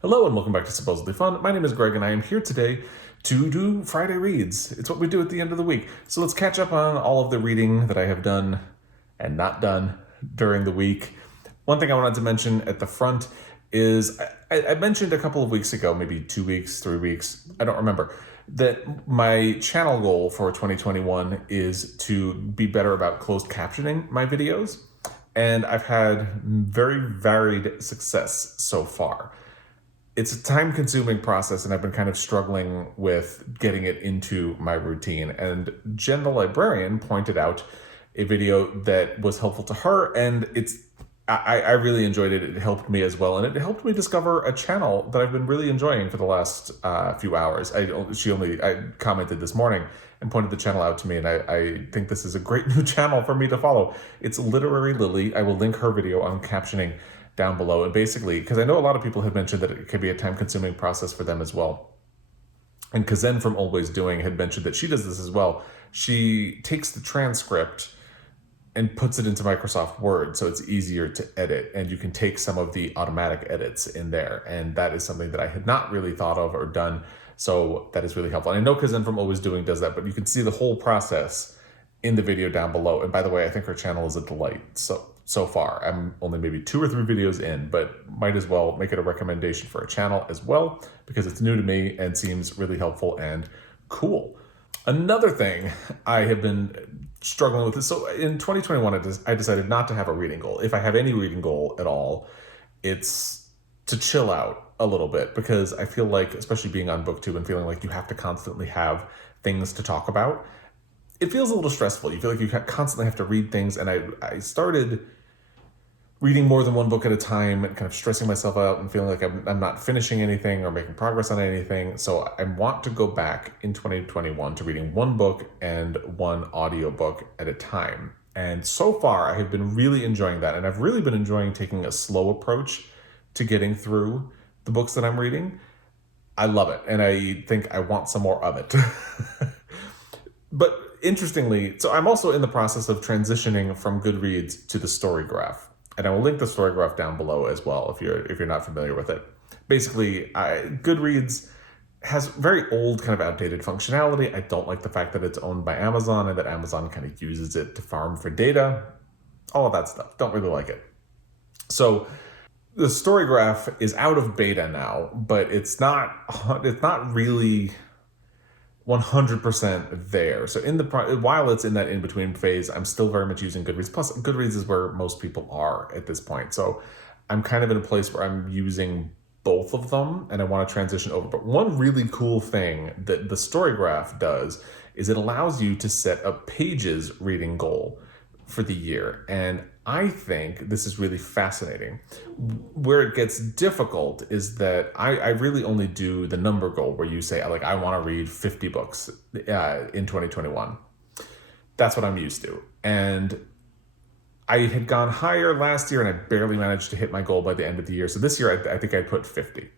Hello and welcome back to Supposedly Fun. My name is Greg and I am here today to do Friday Reads. It's what we do at the end of the week. So let's catch up on all of the reading that I have done and not done during the week. One thing I wanted to mention at the front is I mentioned a couple of weeks ago, maybe 2 weeks, 3 weeks, I don't remember, that my channel goal for 2021 is to be better about closed captioning my videos. And I've had very varied success so far. It's a time-consuming process, and I've been kind of struggling with getting it into my routine. And Jen the librarian pointed out a video that was helpful to her, and I really enjoyed it. It helped me as well, and it helped me discover a channel that I've been really enjoying for the last few hours. I commented this morning and pointed the channel out to me, and I think this is a great new channel for me to follow. It's Literary Lily. I will link her video on captioning down below. And basically, because I know a lot of people have mentioned that it can be a time-consuming process for them as well. And Kazan from Always Doing had mentioned that she does this as well. She takes the transcript and puts it into Microsoft Word so it's easier to edit, and you can take some of the automatic edits in there. And that is something that I had not really thought of or done, so that is really helpful. And I know Kazan from Always Doing does that, but you can see the whole process in the video down below. And by the way, I think her channel is a delight. So far, I'm only maybe 2 or 3 videos in, but might as well make it a recommendation for a channel as well, because it's new to me and seems really helpful and cool. Another thing I have been struggling with is, so in 2021, I decided not to have a reading goal. If I have any reading goal at all, it's to chill out a little bit, because I feel like, especially being on BookTube and feeling like you have to constantly have things to talk about, it feels a little stressful. You feel like you constantly have to read things, and I started reading more than one book at a time and kind of stressing myself out and feeling like I'm not finishing anything or making progress on anything. So I want to go back in 2021 to reading one book and one audiobook at a time. And so far, I have been really enjoying that. And I've really been enjoying taking a slow approach to getting through the books that I'm reading. I love it. And I think I want some more of it. But interestingly, so I'm also in the process of transitioning from Goodreads to the Storygraph. And I will link the Storygraph down below as well if you're not familiar with it. Basically, Goodreads has very old, kind of outdated functionality. I don't like the fact that it's owned by Amazon and that Amazon kind of uses it to farm for data. All of that stuff. Don't really like it. So the Storygraph is out of beta now, but it's not really 100% there. So while it's in that in-between phase, I'm still very much using Goodreads. Plus, Goodreads is where most people are at this point. So I'm kind of in a place where I'm using both of them, and I want to transition over. But one really cool thing that the Storygraph does is it allows you to set a pages reading goal for the year. And I think this is really fascinating. Where it gets difficult is that I really only do the number goal, where you say, like, I want to read 50 books in 2021. That's what I'm used to. And I had gone higher last year, and I barely managed to hit my goal by the end of the year. So this year, I think I put 50.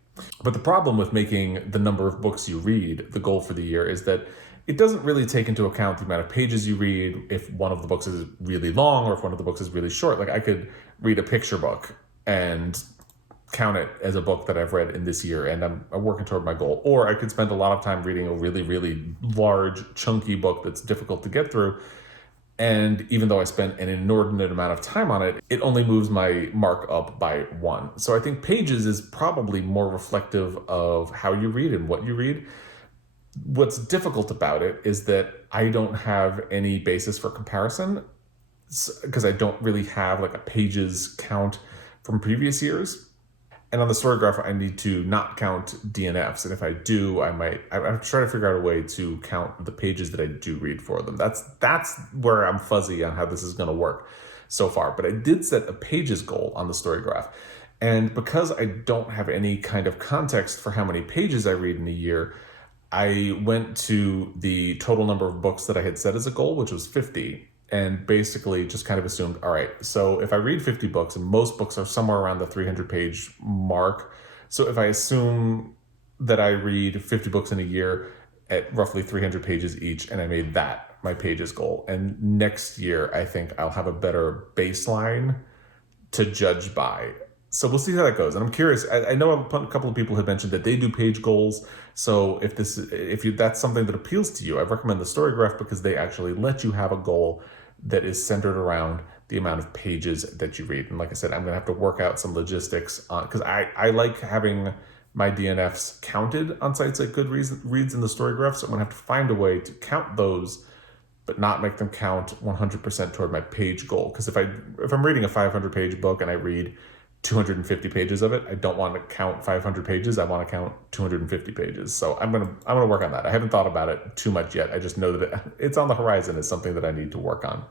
But the problem with making the number of books you read the goal for the year is that it doesn't really take into account the amount of pages you read, if one of the books is really long or if one of the books is really short. Like, I could read a picture book and count it as a book that I've read in this year, and I'm working toward my goal. Or I could spend a lot of time reading a really, really large, chunky book that's difficult to get through. And even though I spent an inordinate amount of time on it, it only moves my mark up by 1. So I think pages is probably more reflective of how you read and what you read. What's difficult about it is that I don't have any basis for comparison, because I don't really have like a pages count from previous years. And on the Storygraph, I need to not count DNFs. And if I do, I'm trying to figure out a way to count the pages that I do read for them. That's where I'm fuzzy on how this is going to work so far. But I did set a pages goal on the Storygraph. And because I don't have any kind of context for how many pages I read in a year, I went to the total number of books that I had set as a goal, which was 50, and basically just kind of assumed, all right, so if I read 50 books, and most books are somewhere around the 300-page mark, so if I assume that I read 50 books in a year at roughly 300 pages each, and I made that my pages goal, and next year I think I'll have a better baseline to judge by. So we'll see how that goes. And I'm curious. I know a couple of people have mentioned that they do page goals. So that's something that appeals to you, I recommend the Storygraph because they actually let you have a goal that is centered around the amount of pages that you read. And like I said, I'm going to have to work out some logistics on, because I like having my DNFs counted on sites like Goodreads in the Storygraph. So I'm going to have to find a way to count those, but not make them count 100% toward my page goal. Because if I'm reading a 500-page book and I read 250 pages of it, I don't want to count 500 pages. I want to count 250 pages. So I'm gonna work on that. I haven't thought about it too much yet. I just know that it's on the horizon. It's something that I need to work on.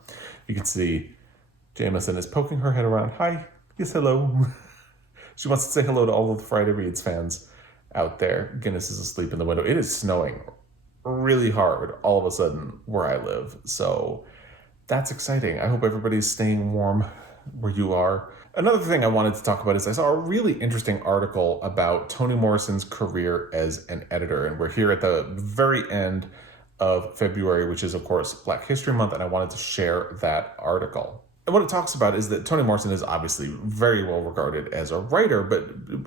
You can see Jameson is poking her head around. Hi, yes, hello. She wants to say hello to all of the Friday Reads fans out there. Guinness is asleep in the window. It is snowing really hard all of a sudden where I live. So that's exciting. I hope everybody's staying warm where you are. Another thing I wanted to talk about is I saw a really interesting article about Toni Morrison's career as an editor. And we're here at the very end of February, which is, of course, Black History Month. And I wanted to share that article. And what it talks about is that Toni Morrison is obviously very well regarded as a writer,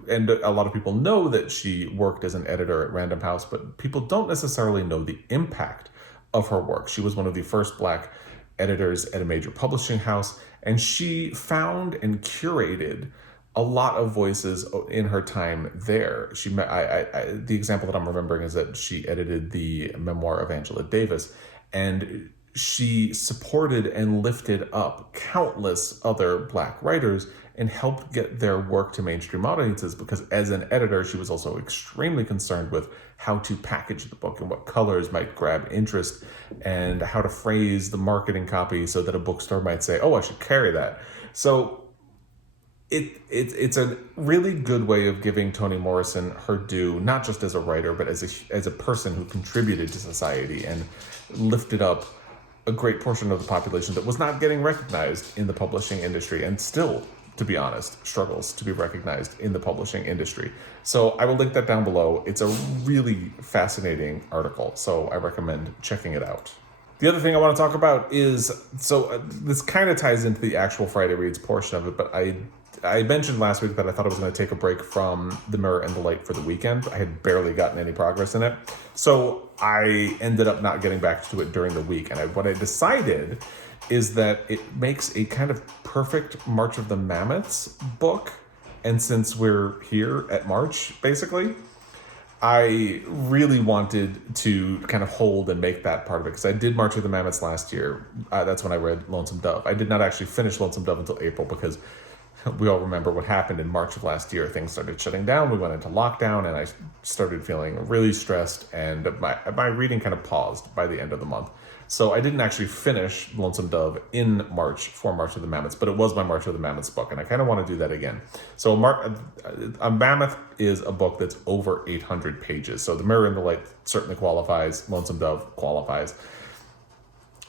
and a lot of people know that she worked as an editor at Random House, but people don't necessarily know the impact of her work. She was one of the first Black editors at a major publishing house, and she found and curated a lot of voices in her time there. The example that I'm remembering is that she edited the memoir of Angela Davis, and she supported and lifted up countless other Black writers and helped get their work to mainstream audiences, because as an editor, she was also extremely concerned with how to package the book and what colors might grab interest and how to phrase the marketing copy so that a bookstore might say, oh, I should carry that. So it's a really good way of giving Toni Morrison her due, not just as a writer, but as a person who contributed to society and lifted up a great portion of the population that was not getting recognized in the publishing industry, and still, to be honest, struggles to be recognized in the publishing industry. So I will link that down below. It's a really fascinating article, so I recommend checking it out. The other thing I want to talk about is, this kind of ties into the actual Friday Reads portion of it, but I mentioned last week that I thought I was going to take a break from The Mirror and the Light for the weekend. I had barely gotten any progress in it. So I ended up not getting back to it during the week. And what I decided is that it makes a kind of perfect March of the Mammoths book. And since we're here at March, basically, I really wanted to kind of hold and make that part of it, because I did March of the Mammoths last year. That's when I read Lonesome Dove. I did not actually finish Lonesome Dove until April, because we all remember what happened in March of last year. Things started shutting down. We went into lockdown, and I started feeling really stressed, and my reading kind of paused by the end of the month. So I didn't actually finish Lonesome Dove in March for March of the Mammoths, but it was my March of the Mammoths book, and I kind of want to do that again. So a Mammoth is a book that's over 800 pages. So The Mirror and the Light certainly qualifies. Lonesome Dove qualifies.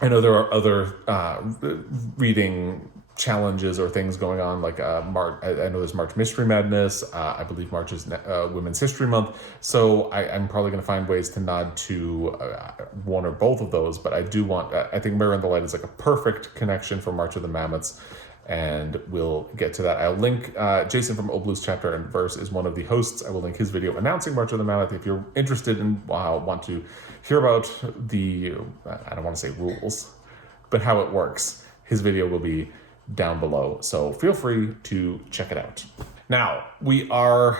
I know there are other reading challenges or things going on, like March. I know there's March Mystery Madness. I believe March is Women's History Month. So I'm probably going to find ways to nod to one or both of those. But I do want, I think Mirror and the Light is like a perfect connection for March of the Mammoths. And we'll get to that. I'll link Jason from Opal's Chapter and Verse is one of the hosts. I will link his video announcing March of the Mammoth. If you're interested and want to hear about the, I don't want to say rules, but how it works, his video will be down below. So feel free to check it out. Now, we are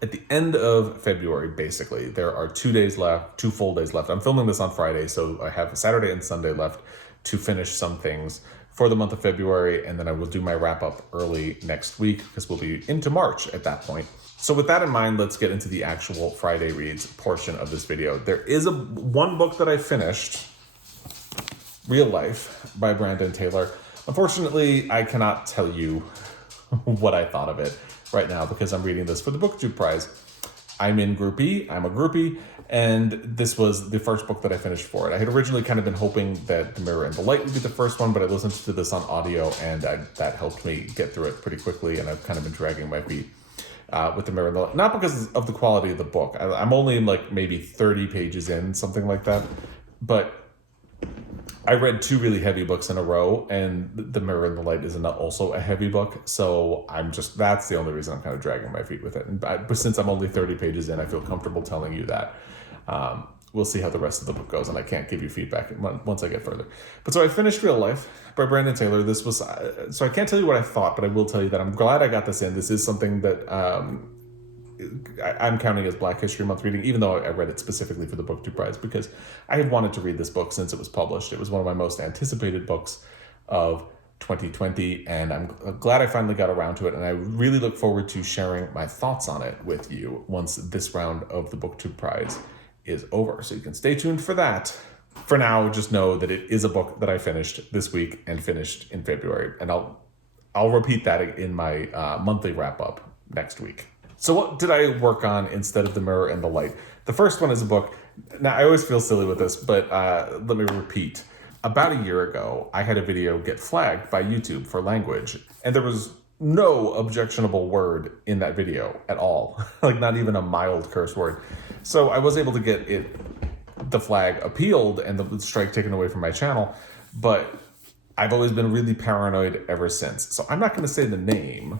at the end of February, basically. There are 2 days left, 2 full days left. I'm filming this on Friday, so I have Saturday and Sunday left to finish some things for the month of February, and then I will do my wrap up early next week, because we'll be into March at that point. So with that in mind, let's get into the actual Friday Reads portion of this video. There is one book that I finished, Real Life by Brandon Taylor. Unfortunately, I cannot tell you what I thought of it right now, because I'm reading this for the BookTube Prize. I'm in Group E, I'm a groupie, and this was the first book that I finished for it. I had originally kind of been hoping that The Mirror and the Light would be the first one, but I listened to this on audio, and that helped me get through it pretty quickly, and I've kind of been dragging my feet with The Mirror and the Light. Not because of the quality of the book. I'm only like maybe 30 pages in, something like that, but I read two really heavy books in a row, and The Mirror and the Light is also a heavy book. So that's the only reason I'm kind of dragging my feet with it. But since I'm only 30 pages in, I feel comfortable telling you that. We'll see how the rest of the book goes, and I can't give you feedback once I get further. But so I finished Real Life by Brandon Taylor. This was, so I can't tell you what I thought, but I will tell you that I'm glad I got this in. This is something that I'm counting as Black History Month reading, even though I read it specifically for the BookTube Prize, because I had wanted to read this book since it was published. It was one of my most anticipated books of 2020, and I'm glad I finally got around to it, and I really look forward to sharing my thoughts on it with you once this round of the BookTube Prize is over. So you can stay tuned for that. For now, just know that it is a book that I finished this week and finished in February, and I'll repeat that in my monthly wrap-up next week. So what did I work on instead of The Mirror and the Light? The first one is a book. Now, I always feel silly with this, but let me repeat. About a year ago, I had a video get flagged by YouTube for language, and there was no objectionable word in that video at all. Like, not even a mild curse word. So I was able to get the flag appealed and the strike taken away from my channel, but I've always been really paranoid ever since. So I'm not going to say the name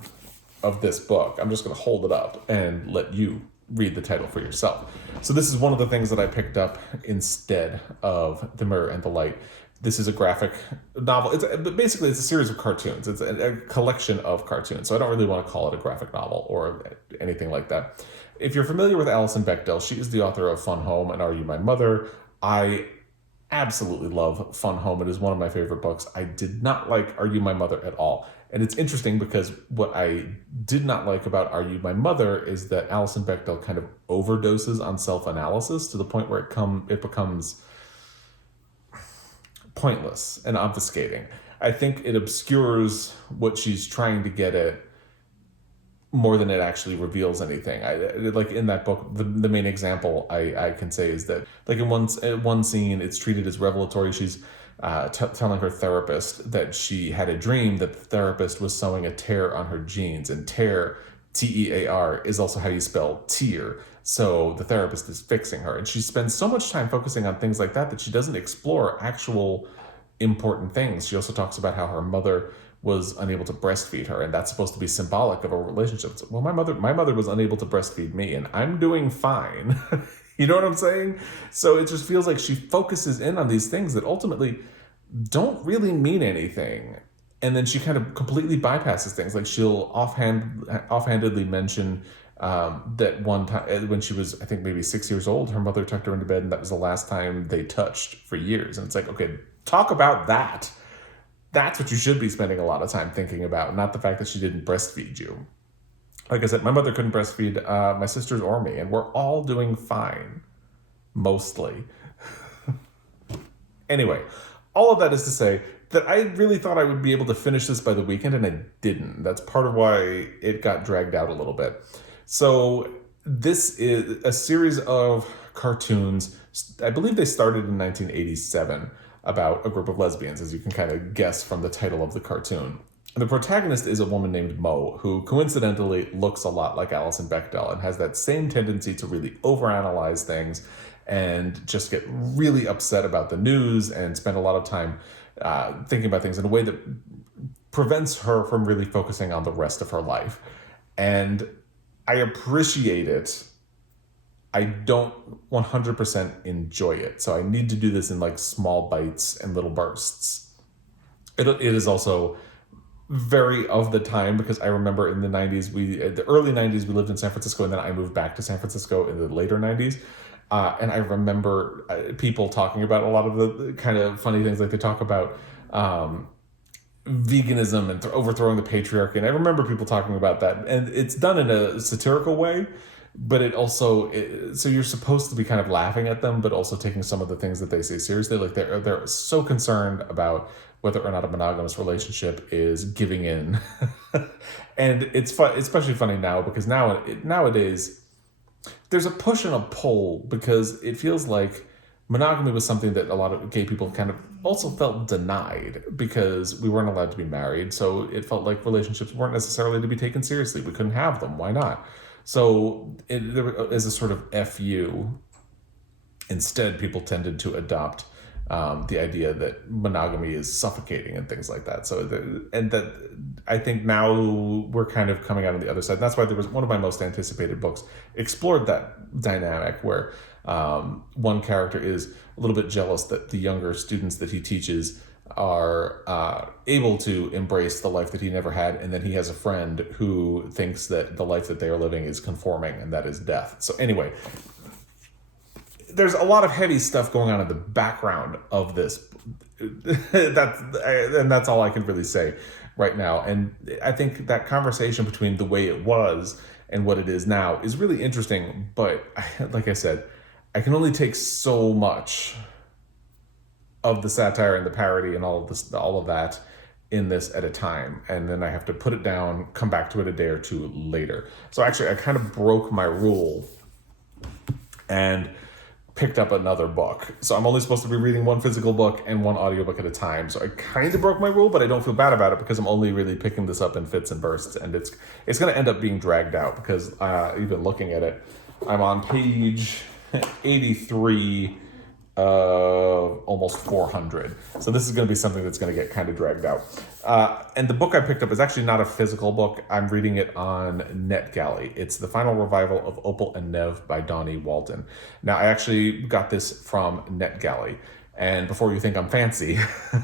of this book. I'm just going to hold it up and let you read the title for yourself. So this is one of the things that I picked up instead of The Mirror and the Light. This is a graphic novel. Basically it's a series of cartoons. It's a collection of cartoons. So I don't really want to call it a graphic novel or anything like that. If you're familiar with Alison Bechdel, she is the author of Fun Home and Are You My Mother? I absolutely love Fun Home. It is one of my favorite books. I did not like Are You My Mother at all. And it's interesting because what I did not like about Are You My Mother is that Alison Bechdel kind of overdoses on self-analysis to the point where it becomes pointless and obfuscating. I think it obscures what she's trying to get at more than it actually reveals anything. Like in that book, the main example I can say is that, like in one scene, it's treated as revelatory. She's telling her therapist that she had a dream that the therapist was sewing a tear on her jeans, and tear, T-E-A-R, is also how you spell tear. So the therapist is fixing her, and she spends so much time focusing on things like that she doesn't explore actual important things. She also talks about how her mother was unable to breastfeed her, and that's supposed to be symbolic of a relationship. Well, my mother was unable to breastfeed me, and I'm doing fine. You know what I'm saying? So it just feels like she focuses in on these things that ultimately don't really mean anything. And then she kind of completely bypasses things. Like she'll offhandedly mention that one time when she was, I think, maybe 6 years old, her mother tucked her into bed, and that was the last time they touched for years. And it's like, okay, talk about that. That's what you should be spending a lot of time thinking about, not the fact that she didn't breastfeed you. Like I said, my mother couldn't breastfeed my sisters or me, and we're all doing fine, mostly. Anyway, all of that is to say that I really thought I would be able to finish this by the weekend, and I didn't. That's part of why it got dragged out a little bit. So this is a series of cartoons. I believe they started in 1987, about a group of lesbians, as you can kind of guess from the title of the cartoon. And the protagonist is a woman named Mo, who coincidentally looks a lot like Alison Bechdel and has that same tendency to really overanalyze things and just get really upset about the news and spend a lot of time thinking about things in a way that prevents her from really focusing on the rest of her life. And I appreciate it. I don't 100% enjoy it. So I need to do this in like small bites and little bursts. It is also very of the time, because I remember in the early 90s, we lived in San Francisco, and then I moved back to San Francisco in the later 90s. And I remember people talking about a lot of the kind of funny things, like they talk about veganism and overthrowing the patriarchy. And I remember people talking about that, and it's done in a satirical way. But so you're supposed to be kind of laughing at them, but also taking some of the things that they say seriously. Like they're so concerned about whether or not a monogamous relationship is giving in. And it's especially funny now, because nowadays there's a push and a pull, because it feels like monogamy was something that a lot of gay people kind of also felt denied, because we weren't allowed to be married. So it felt like relationships weren't necessarily to be taken seriously. We couldn't have them. Why not? So there is a sort of FU. Instead, people tended to adopt the idea that monogamy is suffocating and things like that. And that I think now we're kind of coming out on the other side. That's why there was one of my most anticipated books explored that dynamic where one character is a little bit jealous that the younger students that he teaches are able to embrace the life that he never had, and then he has a friend who thinks that the life that they are living is conforming, and that is death. So anyway, there's a lot of heavy stuff going on in the background of this. That's all I can really say right now. And I think that conversation between the way it was and what it is now is really interesting. But like I said, I can only take so much of the satire and the parody and all of that in this at a time, and then I have to put it down, come back to it a day or two later. So actually, I kind of broke my rule and picked up another book. So I'm only supposed to be reading one physical book and one audiobook at a time. So I kind of broke my rule, but I don't feel bad about it because I'm only really picking this up in fits and bursts, and it's going to end up being dragged out because even looking at it, I'm on page 83 of almost 400. So this is going to be something that's going to get kind of dragged out. And the book I picked up is actually not a physical book. I'm reading it on NetGalley. It's the final revival of Opal and Nev by Dawnie, Walton. Now, I actually got this from NetGalley. And before you think I'm fancy,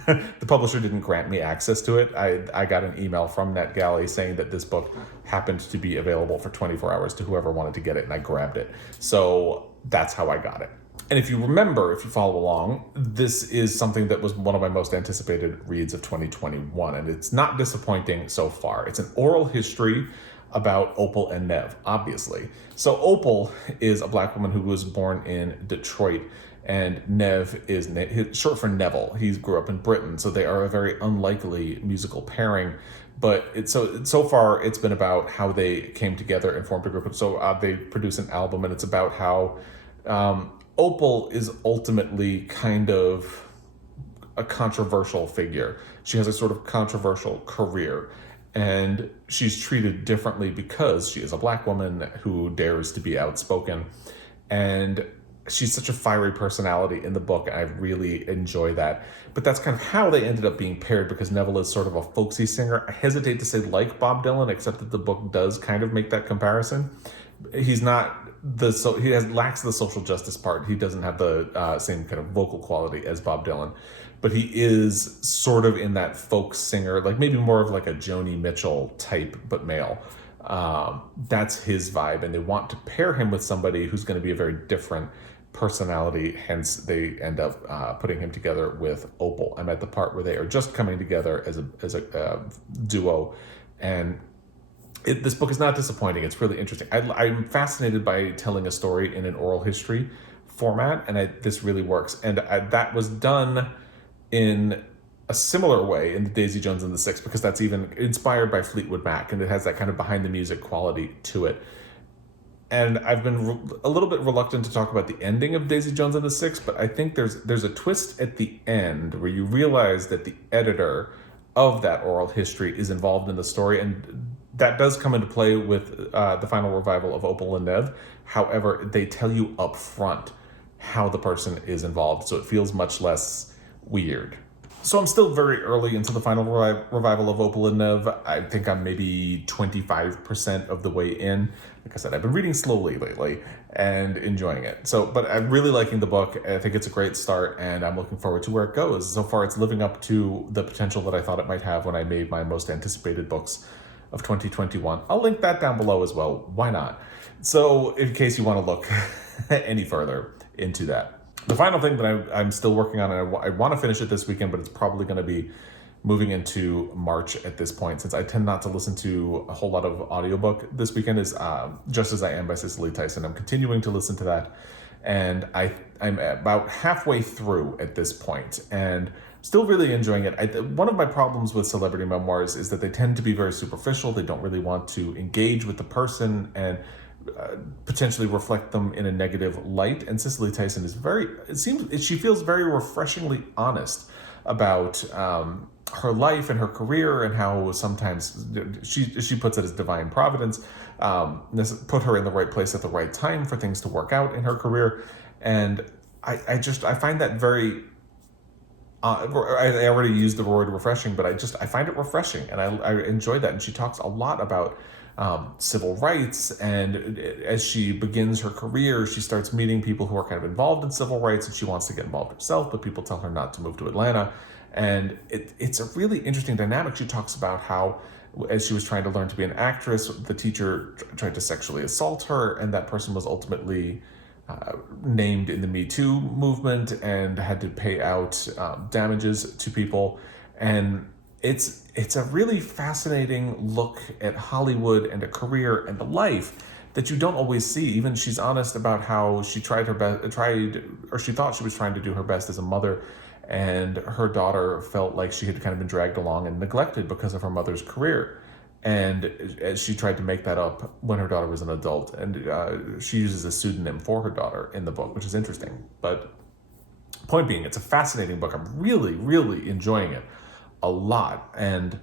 the publisher didn't grant me access to it. I got an email from NetGalley saying that this book happened to be available for 24 hours to whoever wanted to get it, and I grabbed it. So that's how I got it. And if you remember, if you follow along, this is something that was one of my most anticipated reads of 2021, and it's not disappointing so far. It's an oral history about Opal and Nev, obviously. So Opal is a Black woman who was born in Detroit, and Nev is short for Neville. He grew up in Britain, so they are a very unlikely musical pairing. But so far, it's been about how they came together and formed a group. So they produce an album, and it's about how Opal is ultimately kind of a controversial figure. She has a sort of controversial career, and she's treated differently because she is a Black woman who dares to be outspoken. And she's such a fiery personality in the book, and I really enjoy that. But that's kind of how they ended up being paired, because Neville is sort of a folksy singer. I hesitate to say like Bob Dylan, except that the book does kind of make that comparison. He's not lacks the social justice part. He doesn't have the same kind of vocal quality as Bob Dylan, but he is sort of in that folk singer, like maybe more of like a Joni Mitchell type, but male. That's his vibe, and they want to pair him with somebody who's going to be a very different personality. Hence, they end up putting him together with Opal. I'm at the part where they are just coming together as a duo, and this book is not disappointing. It's really interesting. I'm fascinated by telling a story in an oral history format, and this really works. And that was done in a similar way in the Daisy Jones and the Six, because that's even inspired by Fleetwood Mac, and it has that kind of behind the music quality to it. And I've been a little bit reluctant to talk about the ending of Daisy Jones and the Six, but I think there's a twist at the end where you realize that the editor of that oral history is involved in the story, and that does come into play with the final revival of Opal and Nev. However, they tell you up front how the person is involved, so it feels much less weird. So I'm still very early into the final revival of Opal and Nev. I think I'm maybe 25% of the way in. Like I said, I've been reading slowly lately and enjoying it. But I'm really liking the book. I think it's a great start, and I'm looking forward to where it goes. So far, it's living up to the potential that I thought it might have when I made my most anticipated books of 2021. I'll link that down below as well. Why not? So in case you want to look any further into that. The final thing that I'm still working on, and I want to finish it this weekend, but it's probably going to be moving into March at this point, since I tend not to listen to a whole lot of audiobook this weekend, is Just As I Am by Cicely Tyson. I'm continuing to listen to that, and I'm about halfway through at this point, and still really enjoying it. One of my problems with celebrity memoirs is that they tend to be very superficial. They don't really want to engage with the person and potentially reflect them in a negative light. And Cicely Tyson she feels very refreshingly honest about her life and her career, and how sometimes she puts it as divine providence put her in the right place at the right time for things to work out in her career. And I find that very I already used the word refreshing, but I find it refreshing, and I enjoy that. And she talks a lot about civil rights, and as she begins her career, she starts meeting people who are kind of involved in civil rights, and she wants to get involved herself, but people tell her not to move to Atlanta. And it's a really interesting dynamic. She talks about how, as she was trying to learn to be an actress, the teacher tried to sexually assault her, and that person was ultimately named in the Me Too movement and had to pay out damages to people. And it's a really fascinating look at Hollywood and a career and a life that you don't always see. Even she's honest about how she she thought she was trying to do her best as a mother, and her daughter felt like she had kind of been dragged along and neglected because of her mother's career. And as she tried to make that up when her daughter was an adult, and she uses a pseudonym for her daughter in the book, which is interesting. But point being, it's a fascinating book. I'm really, really enjoying it a lot, and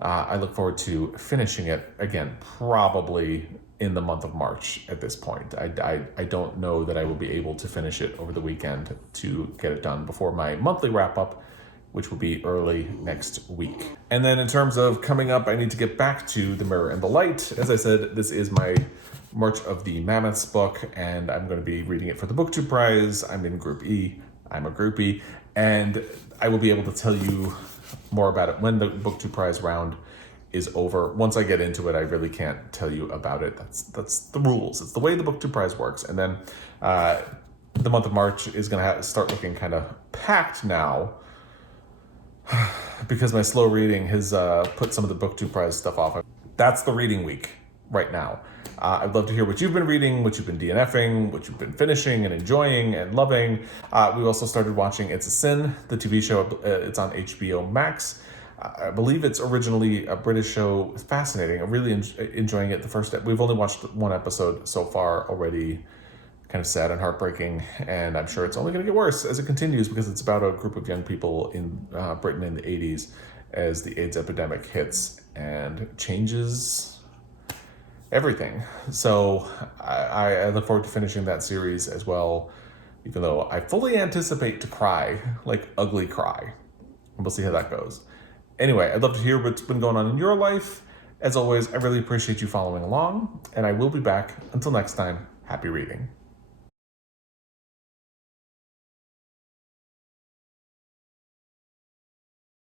I look forward to finishing it again, probably in the month of March at this point. I don't know that I will be able to finish it over the weekend to get it done before my monthly wrap-up, which will be early next week. And then in terms of coming up, I need to get back to The Mirror and the Light. As I said, this is my March of the Mammoths book, and I'm going to be reading it for the BookTube Prize. I'm in Group E. I'm a groupie, and I will be able to tell you more about it when the BookTube Prize round is over. Once I get into it, I really can't tell you about it. That's the rules. It's the way the BookTube Prize works. And then the month of March is going to start looking kind of packed now, because my slow reading has put some of the BookTube Prize stuff off. That's the reading week right now. I'd love to hear what you've been reading, what you've been DNFing, what you've been finishing and enjoying and loving. We also started watching It's a Sin, the TV show. It's on HBO Max. I believe it's originally a British show. It's fascinating. I'm really enjoying it. We've only watched one episode so far already. Kind of sad and heartbreaking, and I'm sure it's only going to get worse as it continues, because it's about a group of young people in Britain in the 80s as the AIDS epidemic hits and changes everything. So I look forward to finishing that series as well, even though I fully anticipate to cry, like ugly cry. And we'll see how that goes. Anyway, I'd love to hear what's been going on in your life. As always, I really appreciate you following along, and I will be back. Until next time, happy reading.